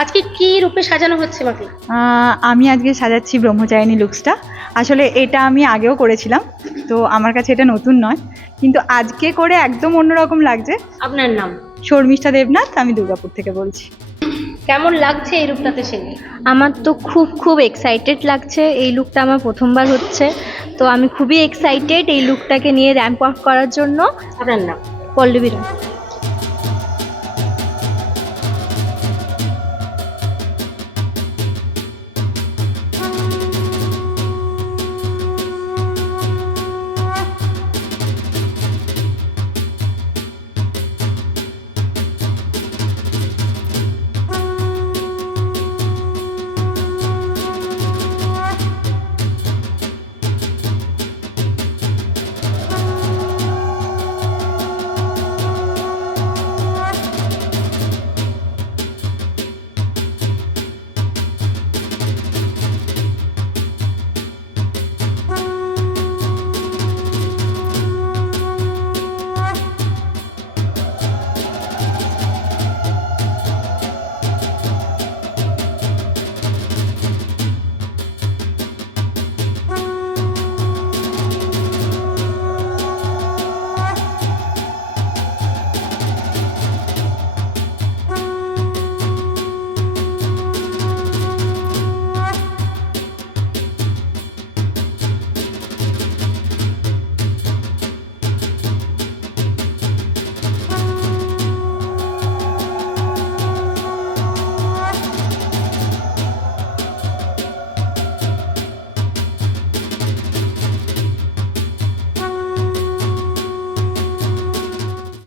আজকে কি রূপে সাজানো হচ্ছে মাকে? আমি আজকে সাজাচ্ছি ব্রহ্মচারিণী লুকসটা। আসলে এটা আমি আগেও করেছিলাম তো আমার কাছে এটা নতুন নয়। কিন্তু আজকে করে একদম অন্যরকম লাগছে। আপনার নাম? শর্মিষ্ঠা দেবনাথ আমি দুর্গাপুর থেকে বলছি। কেমন লাগছে এই রূপটাতে সেজে? আমার তো খুব খুব এক্সাইটেড লাগছে। এই লুকটা আমার প্রথমবার হচ্ছে। তো আমি খুবই এক্সাইটেড এই লুকটাকে নিয়ে র্যাম্প ওয়াক করার জন্য। আপনার নাম? পল্লবী রায়।